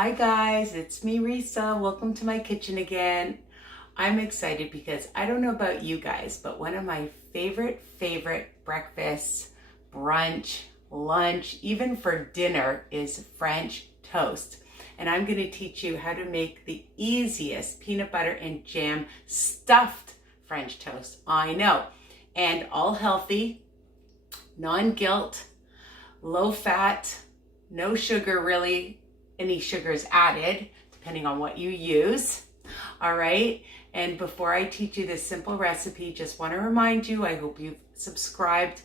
Hi guys, it's me Risa. Welcome to my kitchen again. I'm excited because I don't know about you guys, but one of my favorite breakfasts, brunch, lunch, even for dinner is French toast. And I'm going to teach you how to make the easiest peanut butter and jam stuffed French toast. I know. And all healthy, non-guilt, low fat, no sugar really. Any sugars added, depending on what you use. All right. And before I teach you this simple recipe, just want to remind you, I hope you've subscribed,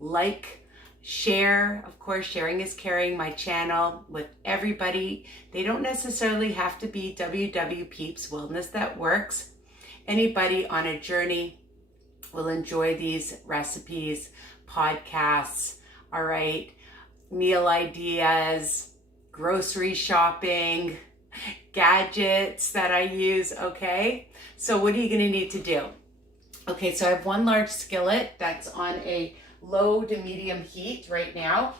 like, share. Of course, sharing is caring, my channel with everybody. They don't necessarily have to be WW peeps, wellness that works. Anybody on a journey will enjoy these recipes, podcasts, all right, meal ideas, grocery shopping, gadgets that I use, okay? So what are you gonna need to do? Okay, so I have one large skillet that's on a low to medium heat right now.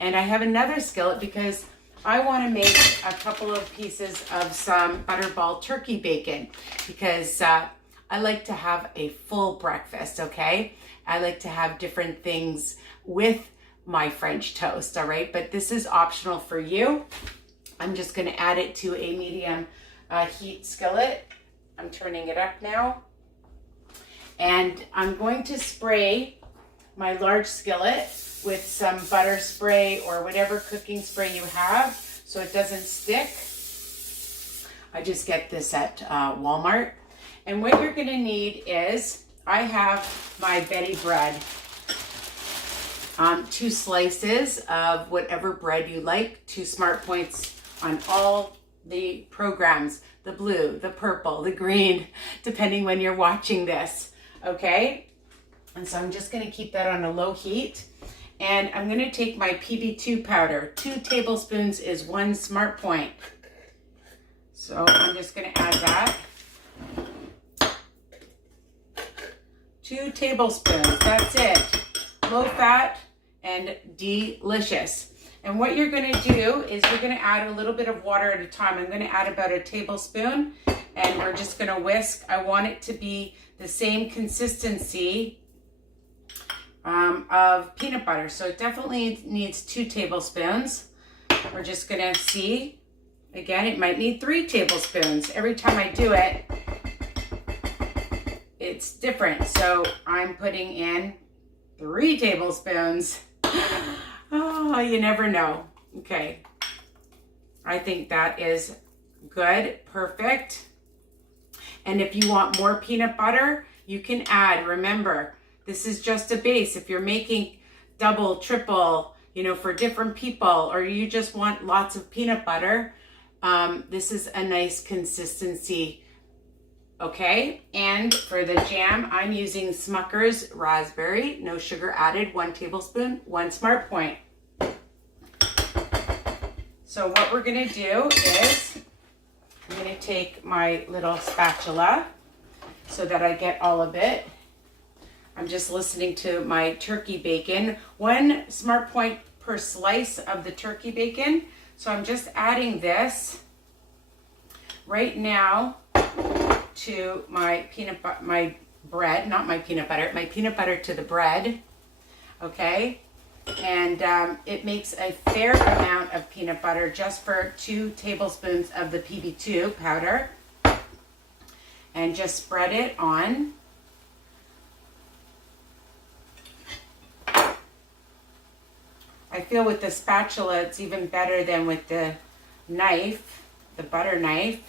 And I have another skillet because I wanna make a couple of pieces of some butterball turkey bacon because I like to have a full breakfast, okay? I like to have different things with my French toast, all right? But this is optional for you. I'm just gonna add it to a medium heat skillet. I'm turning it up now. And I'm going to spray my large skillet with some butter spray or whatever cooking spray you have so it doesn't stick. I just get this at Walmart. And what you're gonna need is, I have my Betty bread. 2 slices of whatever bread you like, 2 smart points on all the programs, the blue, the purple, the green, depending when you're watching this, okay? And so I'm just gonna keep that on a low heat. And I'm gonna take my PB2 powder. 2 tablespoons is 1 smart point. So I'm just gonna add that. 2 tablespoons, that's it. Low fat and delicious. And what you're gonna do is you're gonna add a little bit of water at a time. I'm gonna add about a tablespoon and we're just gonna whisk. I want it to be the same consistency of peanut butter. So it definitely needs 2 tablespoons. We're just gonna see, again, it might need 3 tablespoons. Every time I do it, it's different. So I'm putting in 3 tablespoons. Oh, you never know. Okay. I think that is good. Perfect. And if you want more peanut butter, you can add. Remember, this is just a base. If you're making double, triple, you know, for different people, or you just want lots of peanut butter, this is a nice consistency. Okay, and for the jam, I'm using Smucker's raspberry, no sugar added, 1 tablespoon, 1 smart point. So what we're gonna do is, I'm gonna take my little spatula so that I get all of it. I'm just listening to my turkey bacon, 1 smart point per slice of the turkey bacon. So I'm just adding this right now to my my bread, not my peanut butter, my peanut butter to the bread, okay? And it makes a fair amount of peanut butter just for 2 tablespoons of the PB2 powder. And just spread it on. I feel with the spatula, it's even better than with the knife, the butter knife.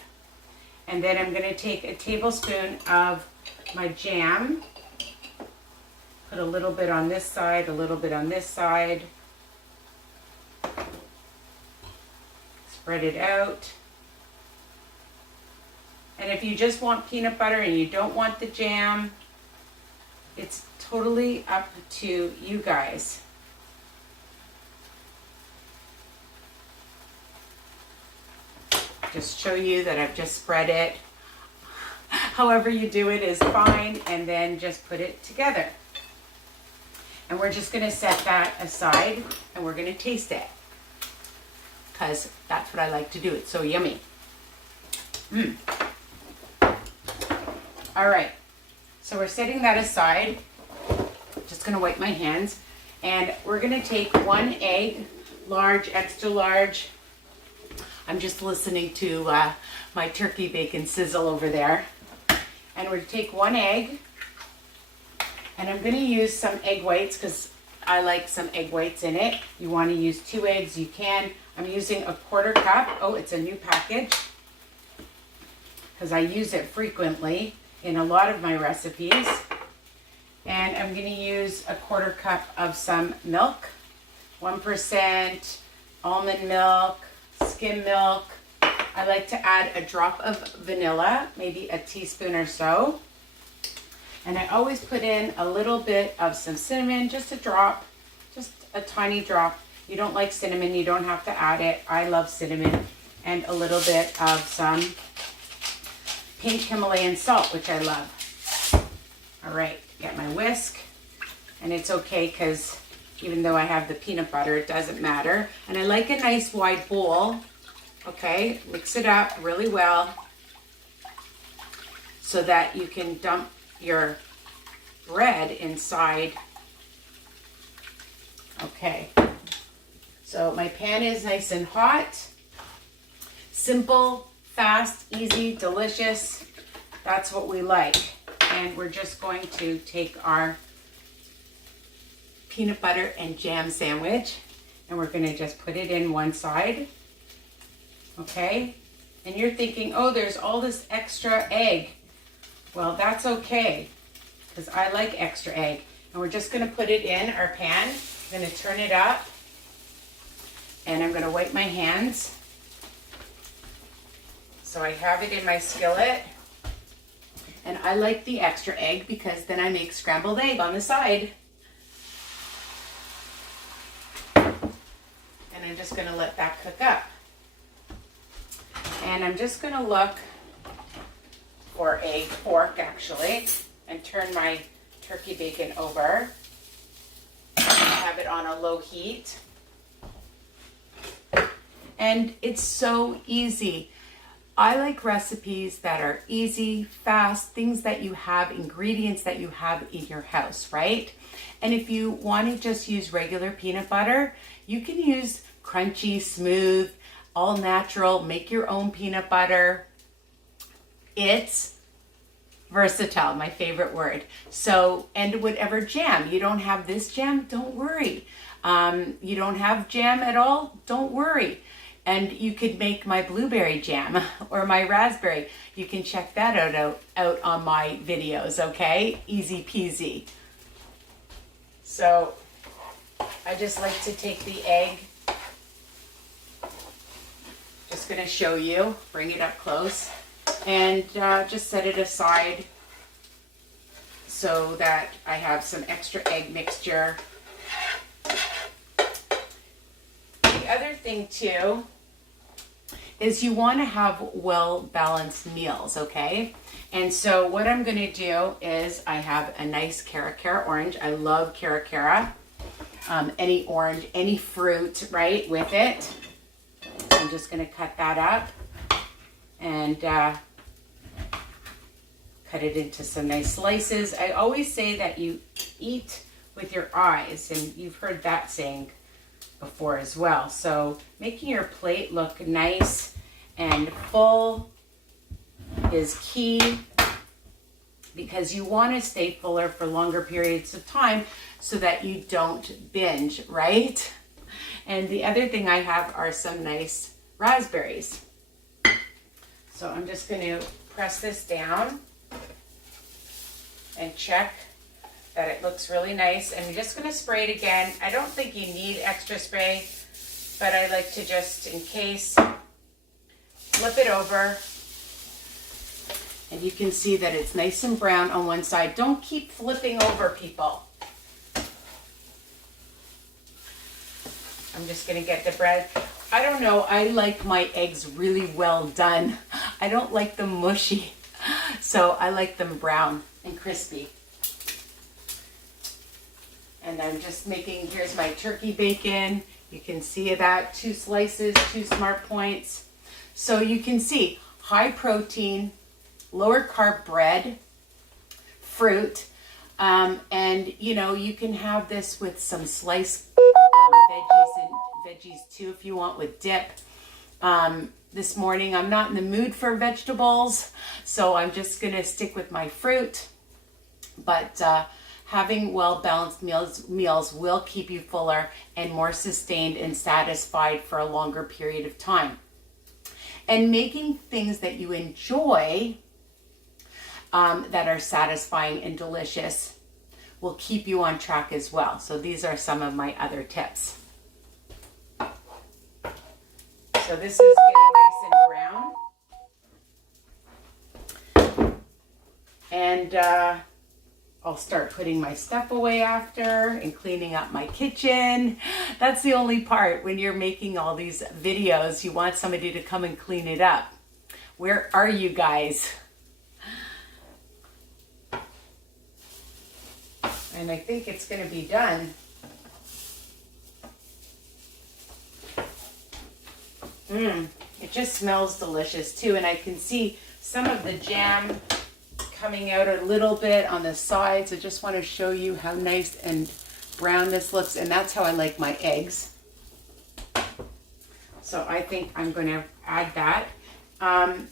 And then I'm gonna take a tablespoon of my jam, put a little bit on this side, a little bit on this side, spread it out. And if you just want peanut butter and you don't want the jam, it's totally up to you guys. Just show you that I've just spread it. However you do it is fine, and then just put it together. And we're just gonna set that aside and we're gonna taste it. Cut because that's what I like to do. It's so yummy. All right, so we're setting that aside. Just gonna wipe my hands, and we're gonna take 1 egg, large, extra large. I'm just listening to my turkey bacon sizzle over there. And we're gonna take 1 egg, and I'm gonna use some egg whites because I like some egg whites in it. You wanna use 2 eggs, you can. I'm using a 1/4 cup. Oh, it's a new package because I use it frequently in a lot of my recipes. And I'm gonna use a 1/4 cup of some milk, 1% almond milk, skim milk. I like to add a drop of vanilla, maybe a teaspoon or so. And I always put in a little bit of some cinnamon, just a drop, just a tiny drop. You don't like cinnamon, you don't have to add it. I love cinnamon. And a little bit of some pink Himalayan salt, which I love. All right, get my whisk. And it's okay because even though I have the peanut butter, it doesn't matter. And I like a nice wide bowl. Okay, mix it up really well so that you can dump your bread inside. Okay, so my pan is nice and hot. Simple, fast, easy, delicious. That's what we like. And we're just going to take our peanut butter and jam sandwich, and we're gonna just put it in one side. Okay, and you're thinking, oh, there's all this extra egg. Well, that's okay, because I like extra egg. And we're just gonna put it in our pan. I'm gonna turn it up, and I'm gonna wipe my hands. So I have it in my skillet. And I like the extra egg because then I make scrambled egg on the side. And I'm just gonna let that cook up. And I'm just gonna look for a fork actually and turn my turkey bacon over. Have it on a low heat. And it's so easy. I like recipes that are easy, fast, things that you have, ingredients that you have in your house, right? And if you want to just use regular peanut butter, you can use crunchy, smooth, all natural, make your own peanut butter. It's versatile, my favorite word. So, and whatever jam, you don't have this jam, don't worry. You don't have jam at all, don't worry. And you could make my blueberry jam or my raspberry. You can check that out on my videos, okay? Easy peasy. So I just like to take the egg. Just gonna show you, bring it up close, and just set it aside so that I have some extra egg mixture. The other thing too is you want to have well-balanced meals, okay? And so what I'm going to do is I have a nice Cara orange. I love Cara. Any orange, any fruit, right, with it. I'm just going to cut that up and cut it into some nice slices. I always say that you eat with your eyes, and you've heard that saying before as well. So making your plate look nice and full is key, because you want to stay fuller for longer periods of time so that you don't binge, right? And the other thing I have are some nice raspberries. So I'm just going to press this down and check that it looks really nice. And I'm just going to spray it again. I don't think you need extra spray, but I like to just, in case, flip it over. And you can see that it's nice and brown on one side. Don't keep flipping over, people. I'm just going to get the bread. I don't know, I like my eggs really well done. I don't like them mushy. So I like them brown and crispy. And I'm just making, here's my turkey bacon. You can see that, 2 slices, 2 Smart Points. So you can see high protein, lower carb bread, fruit, and you know, you can have this with some sliced veggies too if you want with dip. This morning I'm not in the mood for vegetables, so I'm just gonna stick with my fruit, but having well-balanced meals will keep you fuller and more sustained and satisfied for a longer period of time. And making things that you enjoy, that are satisfying and delicious, will keep you on track as well. So these are some of my other tips. So this is getting nice and brown. And I'll start putting my stuff away after and cleaning up my kitchen. That's the only part when you're making all these videos. You want somebody to come and clean it up. Where are you guys? And I think it's going to be done. It just smells delicious too. And I can see some of the jam coming out a little bit on the sides. I just want to show you how nice and brown this looks. And that's how I like my eggs. So I think I'm going to add that. And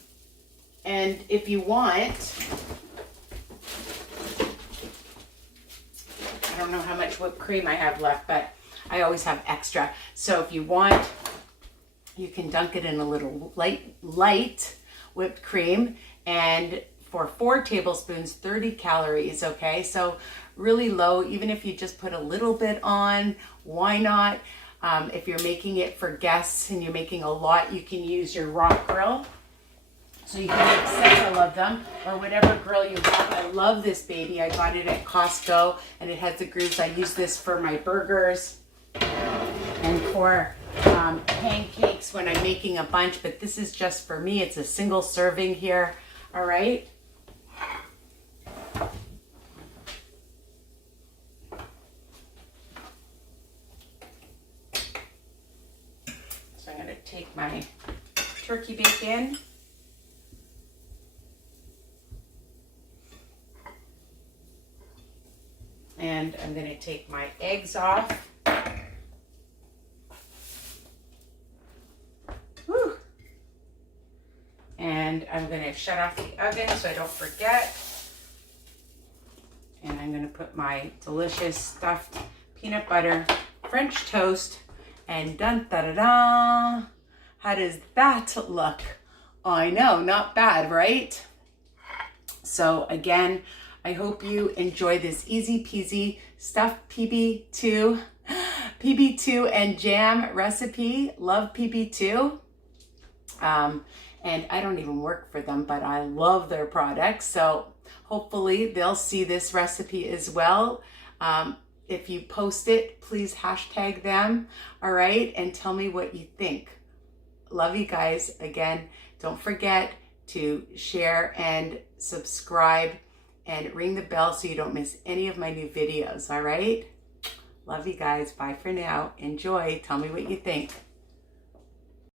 if you want, I don't know how much whipped cream I have left, but I always have extra. So if you want, you can dunk it in a little light whipped cream, and for 4 tablespoons, 30 calories, okay? So really low, even if you just put a little bit on, why not? If you're making it for guests and you're making a lot, you can use your rock grill. So you can make several of them, or whatever grill you have. I love this baby. I got it at Costco, and it has the grooves. I use this for my burgers and for pancakes when I'm making a bunch, but this is just for me. It's a single serving here, all right? So I'm gonna take my turkey bacon. And I'm going to take my eggs off. Whew. And I'm going to shut off the oven so I don't forget. And I'm going to put my delicious stuffed peanut butter French toast. And dun da da da. How does that look? I know, not bad, right? So again, I hope you enjoy this easy peasy stuffed PB2 and jam recipe. Love PB2. And I don't even work for them, but I love their products. So hopefully they'll see this recipe as well. If you post it, please hashtag them. All right. And tell me what you think. Love you guys. Again, don't forget to share and subscribe and ring the bell so you don't miss any of my new videos, all right? Love you guys. Bye for now. Enjoy. Tell me what you think.